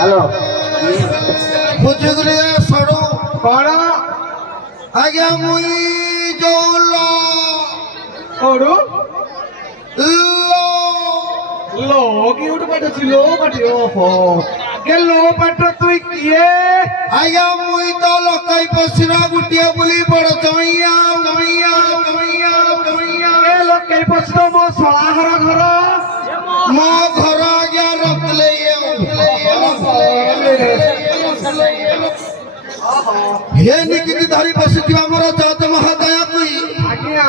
Hello बुझगले सड़ो कौन आज्ञा मुई जो ओडू लो लो की उठ बैठे छी लो बैठे ओहो के लो बैठे तू किए आज्ञा मुई तो लकाई पसिरा गुटिया बुली बड़ जइया जइया जइया जइया के लोग के पछतो मो सलाहर घर मो घर आज्ञा रखले हे निकिति धरी बसिथिबा मोर जात महादया कुई आज्ञा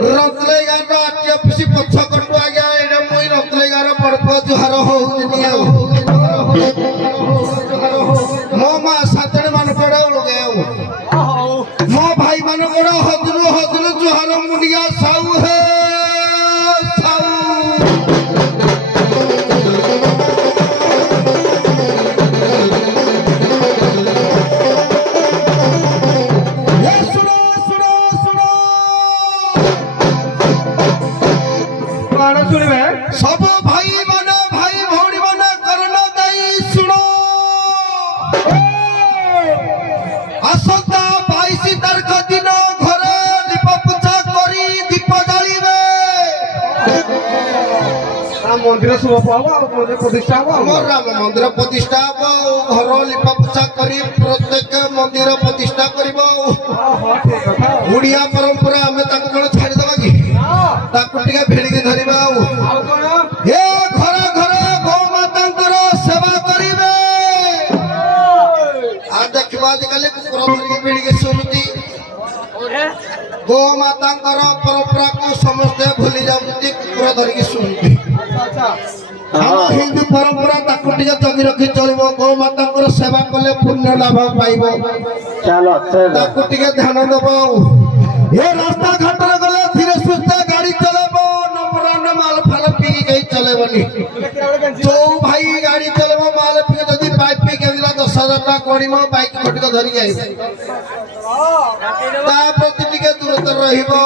रतले गार आटिया पिसी पछ कटु आज्ञा एडा मुई रतले गार पड़प जुहार हो मो मा सातड़े मान पड़ा लगे मो भाई मान पड़ा हजरू हजरू जुहार मुंडिया साउ है साउ सब भाई माने भाई भौणी माने कर्ण दाई सुनो आसंता 22 तारीख दिन घरे दीप पूजा करी दीप जलिबे मंदिर शुभ पाव मंदिर प्रतिष्ठा हमर राम मंदिर प्रतिष्ठा हो घर दीप पूजा करी प्रत्येक मंदिर प्रतिष्ठा करबो उड़िया परंपरा हमें ताको कोन छाड़ी दबा की ताको टिका भेड़ी के धरिबा हे घर घर गौ मातांकर सेवा करिबे आ देखबा जे काले कुकुर धरि के भेड़ी के सुनती गौ मातांकर परंपरा को समस्त भूली जाउती कुकुर धरि के सुनती हम हिंदू परंपरा ताको टिका जगी रखी चलिबो गौ मातांकर सेवा कले पुण्य लाभ पाइबो चलो ताको टिका ध्यान देबो ये रास्ता घाट रे गले धीरे सुस्ते गाड़ी चलेबो नंबर माल फाल पी गई चलेबनी जो भाई गाड़ी चलेबो माल पी जदी पाइप पी के दिला 10,000 टका कोड़ीमो बाइक खटक धरि जाई ता प्रति टिके दूरत रहिबो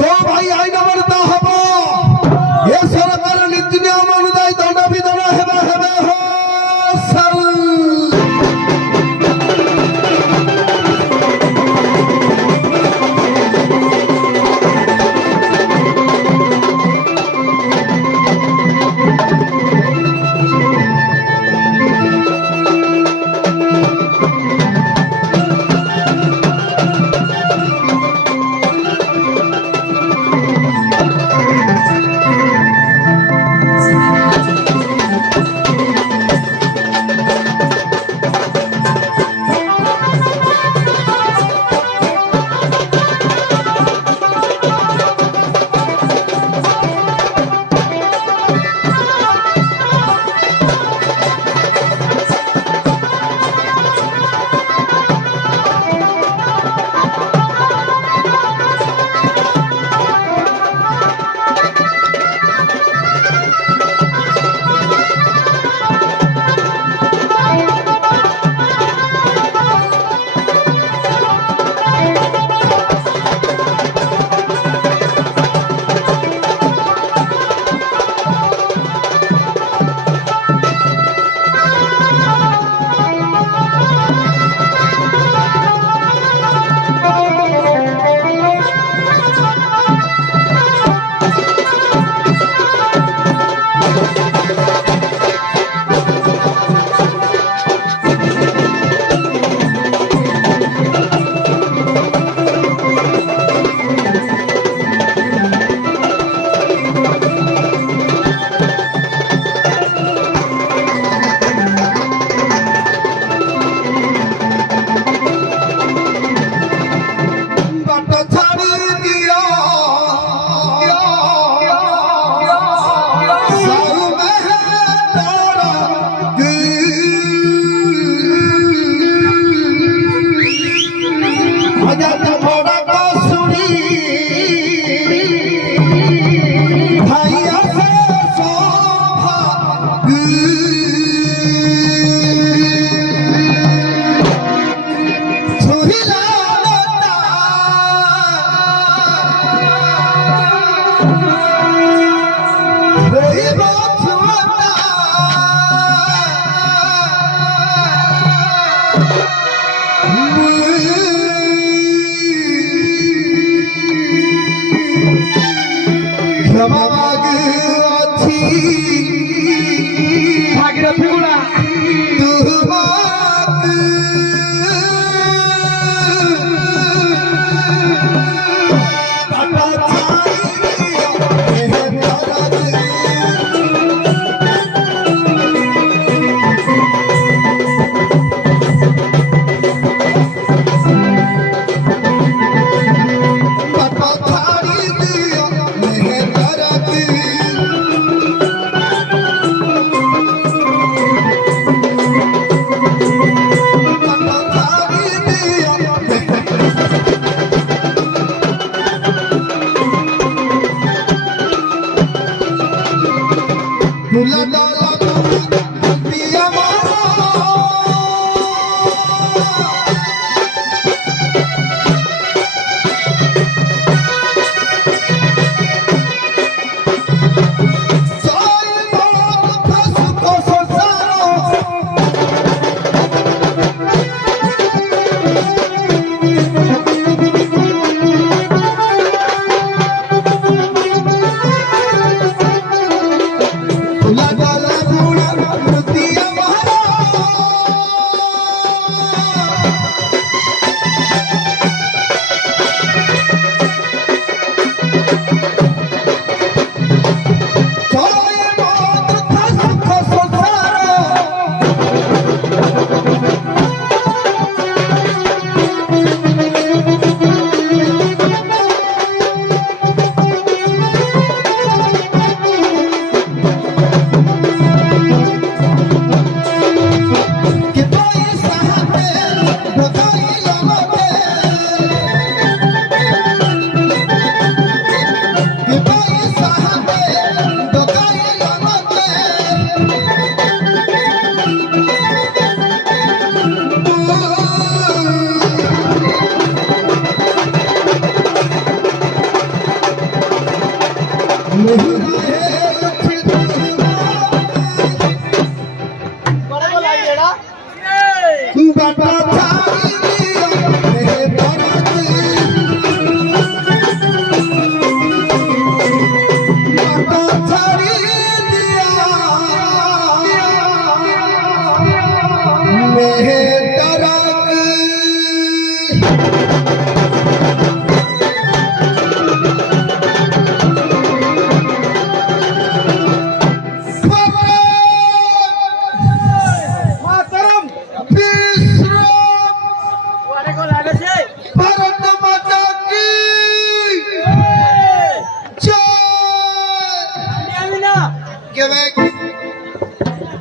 जो भाई आई नंबर ता हबो ये सरकार नीति नियम अनुसार दंड विधान हेबे हेबे हो सर ভাগীরথী গুড়া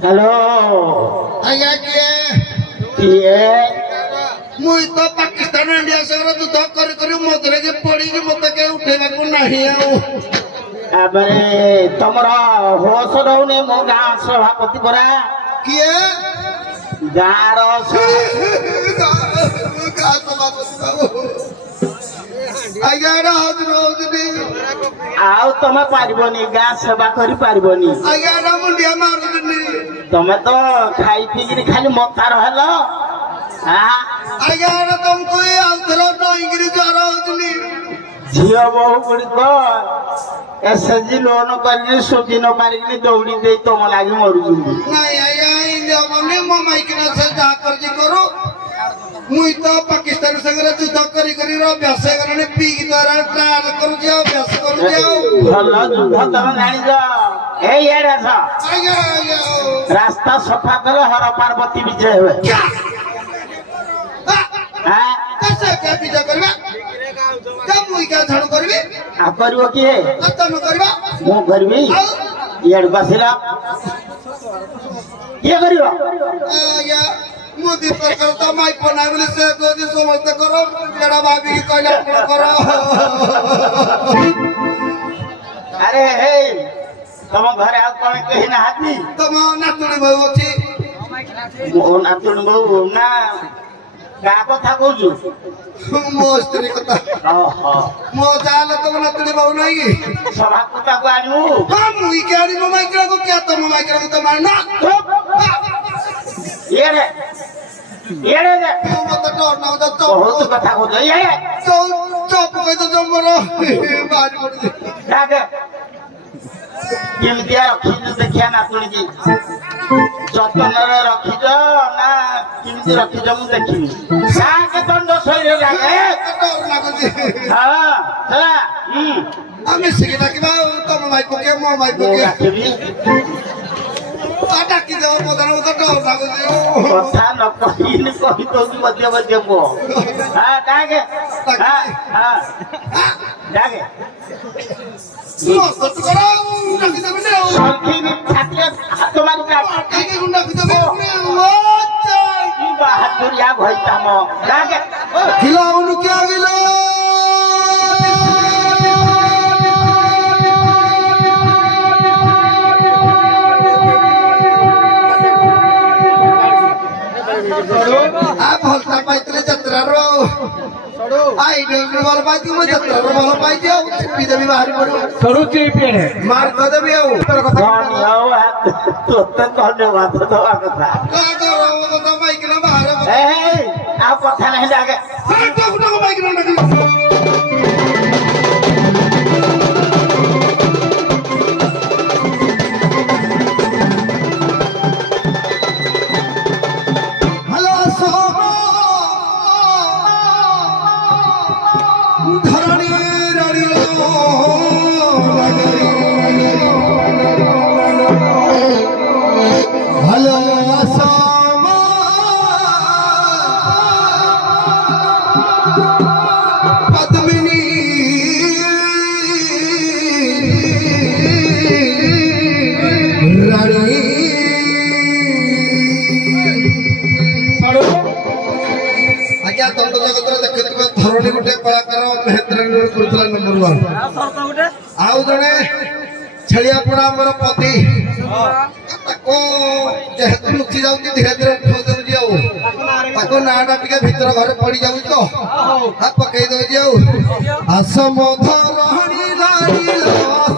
हेलो आज्ञा किए मुई तो पाकिस्तान इंडिया सगर युद्ध करी करी मधुरे के पड़ी कि मत के उठेबा को नाही आउ अबरे तमरा होश रहने मो गाँ सभापति परा किए गाँव आज्ञा रोज रोज नी आउ तमे पारिबनी गाँ सेवा करी पारिबनी आज्ञा मुंडिया मारुनी तमे तो खाई पीकिरी खाली मथा रहल आज्ञा तुमको आउथर नईगिरी ज्वर होउनी झील बहु गुड़िक एसएचजी लोन कर सुझी न पारिक दौड़ी दे तुम लगे मरुचुं नहीं आज्ञा इंडिया मने मो माइकना से जा करजी करो मुई तो पाकिस्तान संगे युद्ध करी करी अभ्यास करने पी द्वारा ट्रायल करू जाओ अभ्यास करू जाओ भल युद्ध तुम जानी आज्ञा आज्ञा रास्ता सफा कर हर पार्वती विजय हुए क्या हाँ? कैसे क्या पीछा करबा कब मुई क्या झाड़ू करबी आ करियो किए तुम करबा मु करबी ये बसिला ये करियो आज्ञा मोदी सरकार तो माई बनाबले से गोदी समझते करो बेड़ा भाभी की कहना करो अरे हे तुम घरे आ कौन कही ना हाथी तुम नातुड़ी बहु अछि मो नातुन बहु ना का कथा कहजु मो स्त्री कथा ओहो मो जाल तुम नातुड़ी बहु नहीं सभा कुता को आनु हां मुई के आनी मो माइकरा को क्या तुम माइकरा को तो मारना ये रे दे तुम तो डर ना तो बहुत कथा को ये रे चुप कह तो जमरो बाहर पड़ दे जाके କେମିତିଆ ରଖିଛୁ ଦେଖିଆ ନାତୁଣୀକି ଯତ୍ନରେ ରଖିଛ ନା କେମିତି ରଖିଛ ମୁଁ ଦେଖିନି କାହାକେ ଦଣ୍ଡ ଶୈଳ ଲାଗେ ଡର ଲାଗୁଛି ହଁ ହେଲା ଆମେ ମିଶିକି ଡାକିବା ଆଉ ତମ ମାଇ ପକେଇବ ମୋ ମାଇ ମୁଁ ପକେଇବ ଡାକିବି ଡାକିଦେବ ପ୍ରଧାନ ମତେ ଡର ଲାଗୁଛି କଥା ନ କହିନି କହି ଦଉଛି ମଧ୍ୟ ମଧ୍ୟ ପୁଅ ହଁ ଡାକେ ହଁ ହଁ ଡାକେ ଡାକିଦେବି ଆଉ ସଲ୍ଫିନି ଛାତିରେ ହାତ ମାରି ଡାକିଦେବି ବାହାଦୁରିଆ ଭଇତାମ ଡାକେ खिलाऊन क्या गिला आप हल्का पाइतले जत्रारो आई डोंट वाला पाइती मैं जत्रारो वाला पाइती हूं पीछे भी बाहर पड़ो સડું ચીપે હે मार कर दे भी हूं तेरे को कौन हो तो धन्यवाद दवा कथा का करो वो तो माइक ना बाहर ए आप कथा नहीं डाके हट तो माइक ना लगे हेलो सोमा धरणी रड़ियो हेलो सोमा पद्मिनी रड़ी आज्ञा दंड जगत देखुवा धरणी गोटे कलाकार मेहद्रेन्द्र करुला नंबर 1 आउ जड़े छेलियापड़ा आमर पति जेहेतु लुचि जाऊँगी धीरे धीरे उठो जाऊँगी नाटा टे भर घर पड़ जाऊँ तो पकई दौजी आसम धरणी राणी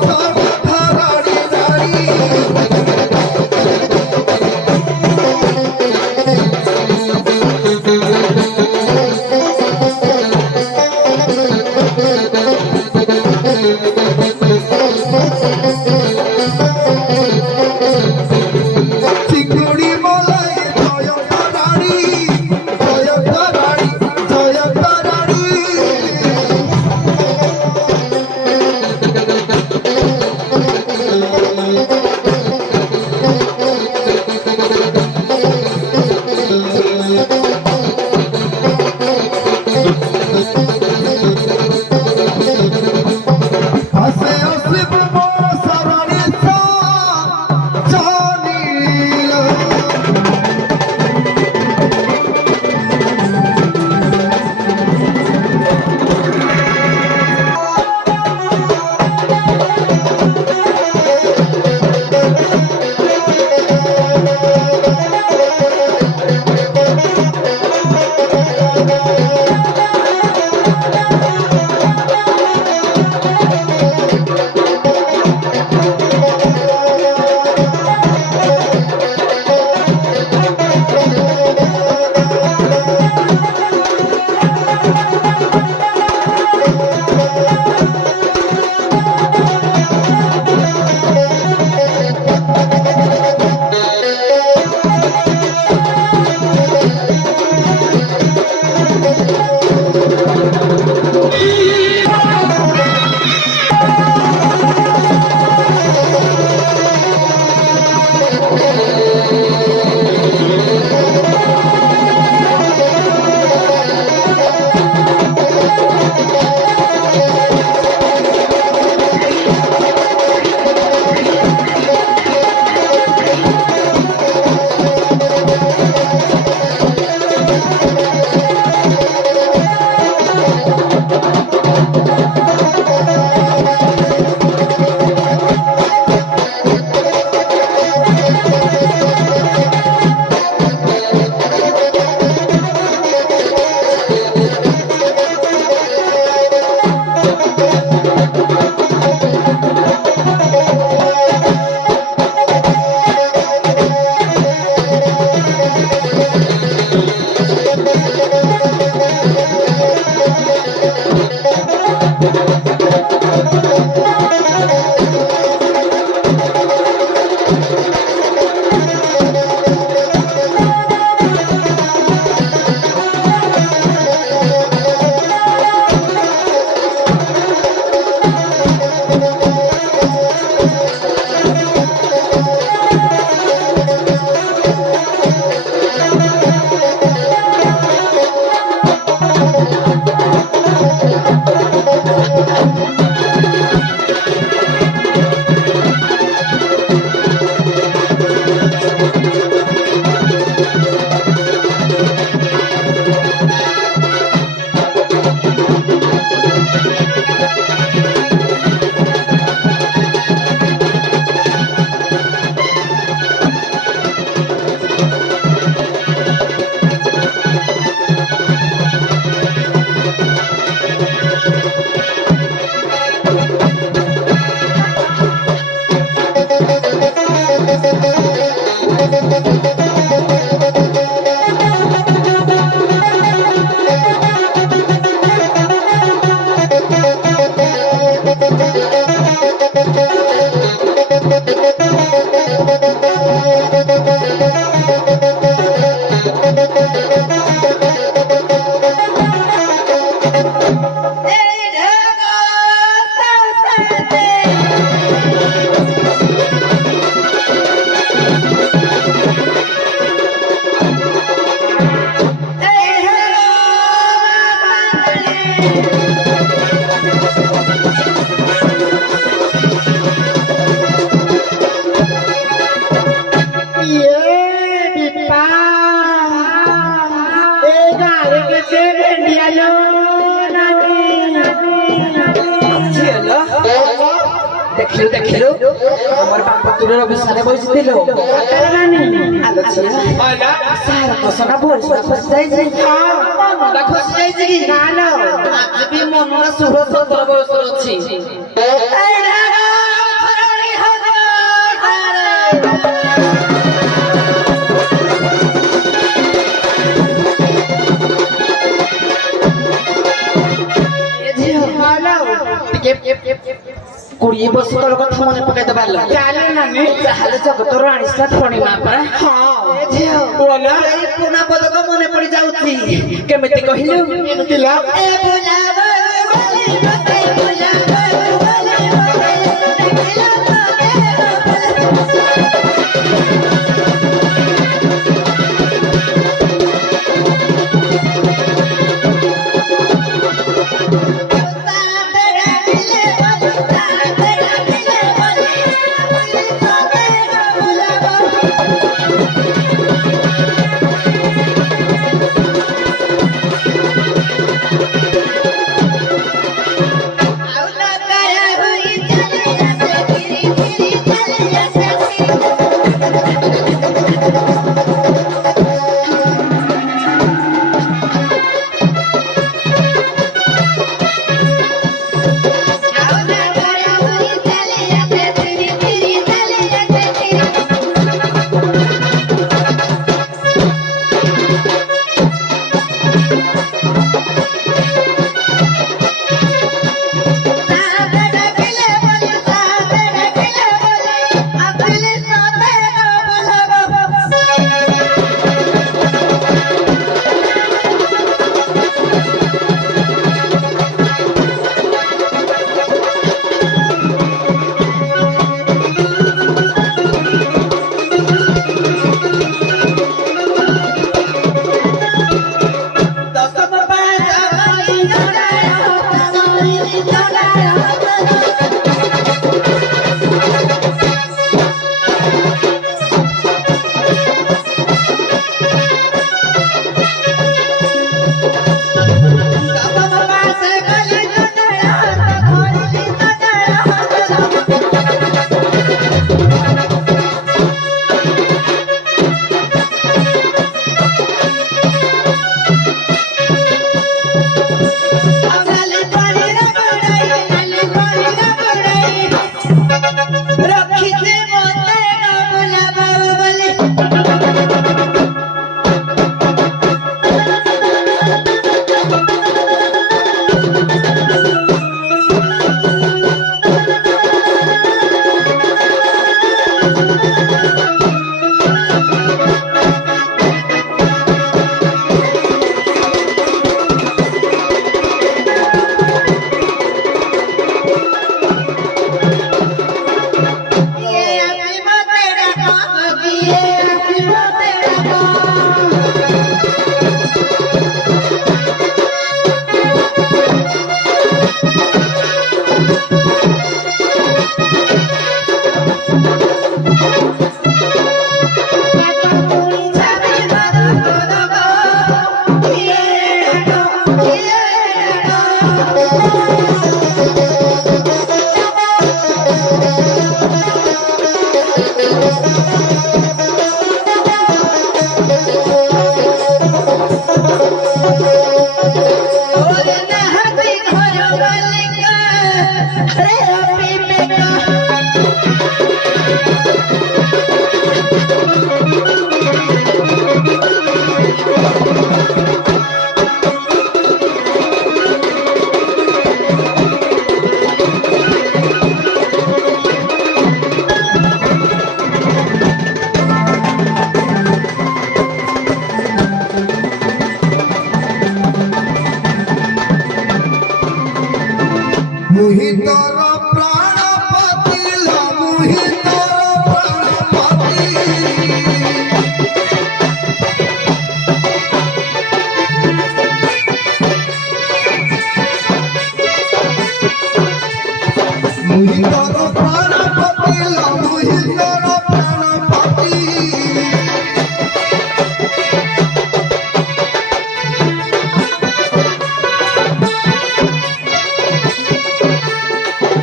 धरणी राणी चिंगुड़ी मोलाई जयता रानी ପାପତୁରର ବିଷୟରେ ବସିଥିଲୁ ଆଲୋଚନା ସାର କଷଣା ପଇସା ଖସି ଯାଇଛି ମନଟା ଖସି ଯାଇଛି କି ଆଜି ବି ମନଟା 16-17 ବୟସର ଅଛି କୋଡ଼ିଏ ବର୍ଷ ତଳ କଥା ମନେ ପକେଇତେ ପାରିଲ ତାହେଲେ ଜଗତର ଆଣିସା ଥଣି ମା ପରା ଏଇ ପୁଣା ପଦକ ମନେ ପଡି ଯାଉଛି କେମିତି କହିଲୁ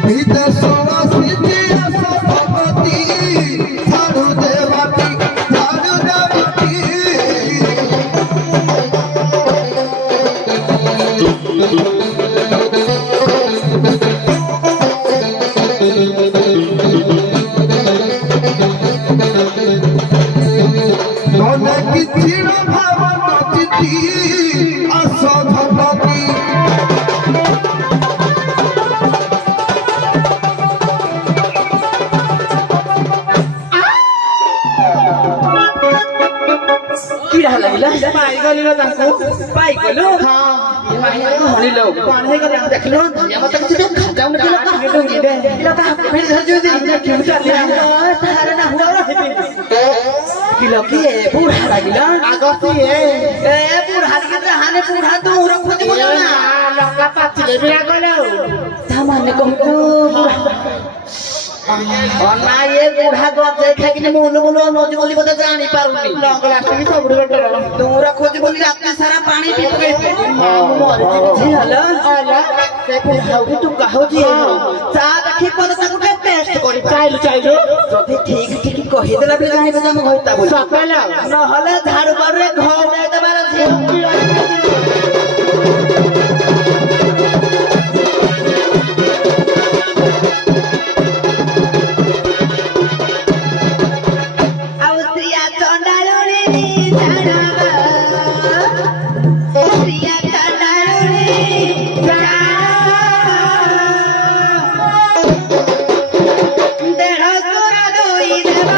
Vida só a କହିଲା ପାଇଗଲି ପାଇଗଲୁ ହଣିଲ କଣ ହେଇଗଲା ଦେଖିଲ ମତେ କିଛି ଦେଖାଯାଉନି କିଲୋ କିଏ ବୁଢା ଲାଗିଲା ଆଗ ସିଏ ଏ ବୁଢା ହାନେ ବୁଢା ଦୂର ଖୋଜି ବୁଝା ଲଙ୍କା ପାଚିଲେ ବି ରାଗଲ ତା ମାନେ କହୁଛୁ ନା ଏ ବୁଢା ଗଜେ ଖାଇକିନି ମୁଲୁ ମୁଲୁ ନଦୀ ବୋଲି ବୋଧେ ଜାଣି ପାରୁନି ଲଙ୍କା ଆସିକି ସବୁଠୁ ବେଟର ଦୂର ଖୋଜି ବୋଲି ରାତି ସାରା ପାଣି ପିଇ ପକେଇଛି ସେ ବୁଢା ହଉଛି ଟୁକା ହଉଛି ଚା ଦେଖି ପରେ ତାକୁ ଟିକେ ଟେଷ୍ଟ କରି ଚାଇଲୁ ଚାଇଲୁ ଯଦି ଠିକ ଠିକ କହିଦେଲା ବି ଜାଣିବେ ଯେ ଆମ ଘରଟା ବୋଲି ସକାଳ ନହେଲେ ଝାଡୁ ବାଡୁରେ ଘଉଡାଇ ଦେବାର ଅଛି ଆଉ ଶ୍ରିୟା ଚଣ୍ଡାଳୁଣି ଶ୍ରିୟା ଚଣ୍ଡାଳୁଣି ଦେଢ ସୁର ଦୁଇ ଦେବ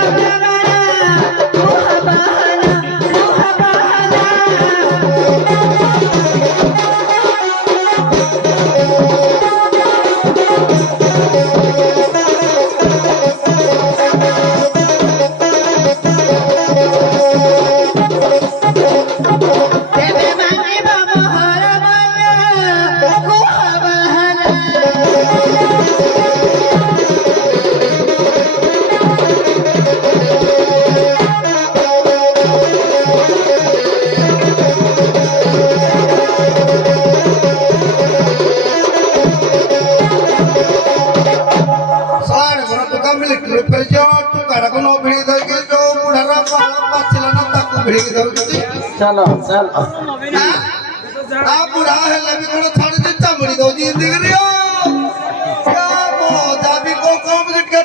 साढ़े घर तुका मिलिट्री पे जो तू काड़ा को नो भिड़ी दे के जो बुढ़ारा बाला पाचिला ना ताको भिड़ी के दे चलो चलो आ बुढ़ा है ले भी कोन छाड़ी दे चमड़ी दो जी दिगरियो क्या मौजा भी को कॉम्प्लीट के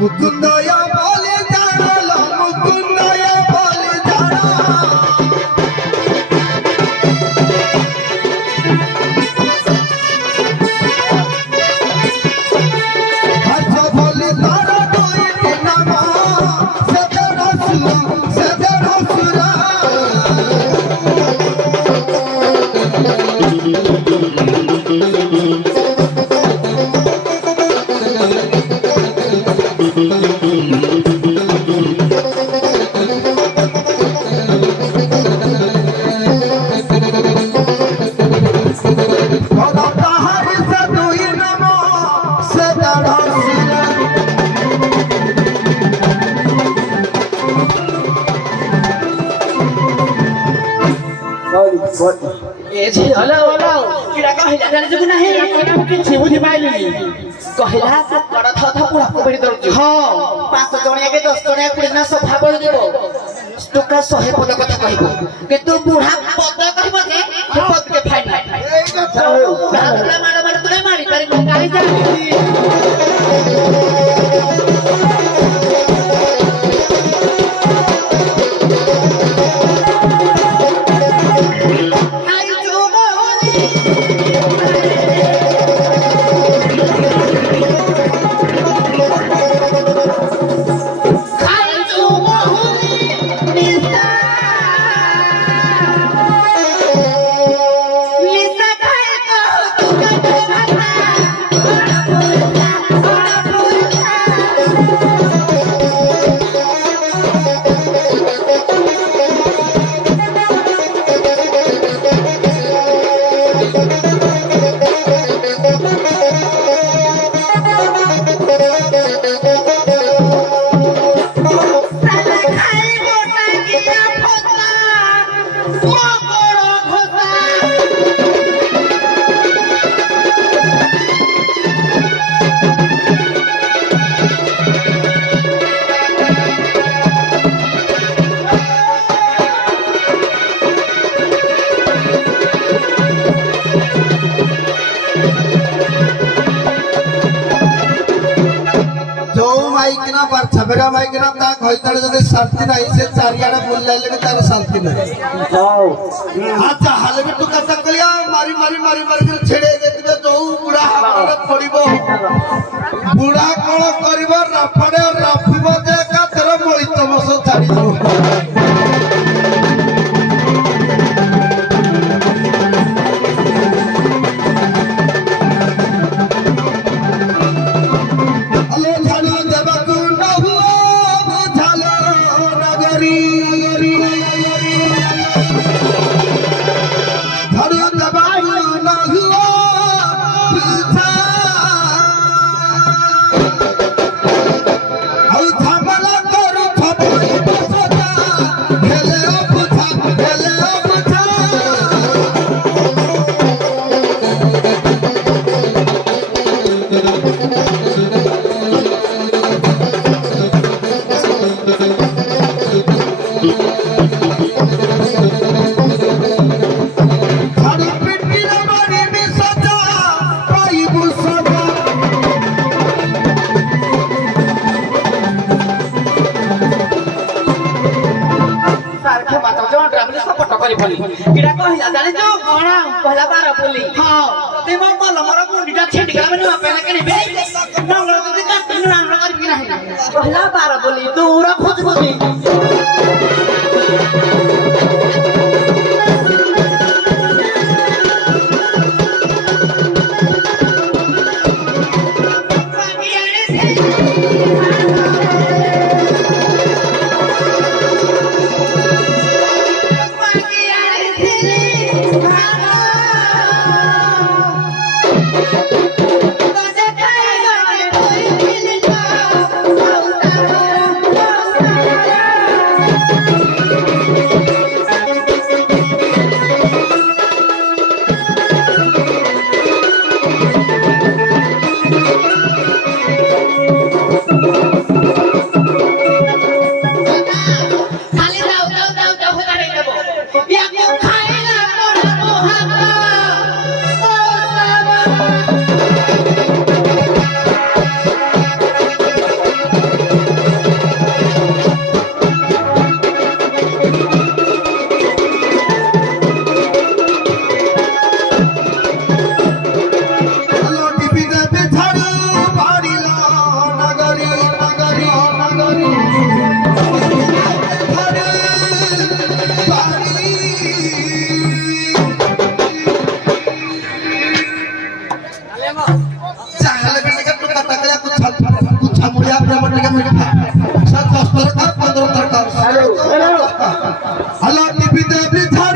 मुकुंदया बोले जाना ला मुकुंदया बोले जाना अच्छा बोले तारा कोई के नामा सदरा सुरा खदा ताहार से दुई नामा सदरा सुरा ଏ ଝିଅଲୋ କିଡ଼ା କହିଲା ଜାଣିଛୁ କି ନାହିଁ କିଛି ବୁଝି ପାଇଲିନି କହିଲା କଡ଼ ଥ ଥ ପୁଳାକୁ ବେଡ଼ି ଦଉଛୁ ହଁ 5 ଜଣିଆ କି 10 ଜଣିଆ କୁଡ଼ି ନା ସଭା ବଳିଯିବ ଟୁକା 100 ପଦ କଥା କହିବ କିନ୍ତୁ ବୁଢା ପଦ କହିବ ଯେ ସେ ପଦକେ ଫାଇନ୍ এই কথা ମାଡ଼ ମାଡ଼ ତୁଲେ ମାରି ପାରିବ କାଲି ଜାଣିଛି ମାଇକିନା ଛାବେରା ମାଇକିନା ତା ଘଇତାଳେ ଯଦି ଶାନ୍ତି ନାହିଁ ସେ ଚାରିଆଡେ ବୁଲିଲେ ବି ତାର ଶାନ୍ତି ନାହିଁ ଆଚ୍ଛା ହେଲେ ବି ଟୁକା ଚାକଳିଆ ମାରି ମାରି ମାରି ମାରି ଛିଡେଇ ଦେଇଥିବେ ଯୋଉ ବୁଢା ହାତରେ ପଡିବ ବୁଢା କଣ କରିବ ରାଫାଡେ ରାଫିବ ଯେ ଏକାଥରେ ମଳି ଚମସ ଛାଡିଯିବ किड़ा कहला जाने जो कोना कहला बारा बोली हां ते मो मल मर गुंडीटा छेडिगला बने मापेला केने बे नंगर जदी काटन नंगर करबी नाही कहला बारा बोली दूर खोज खोजी Allah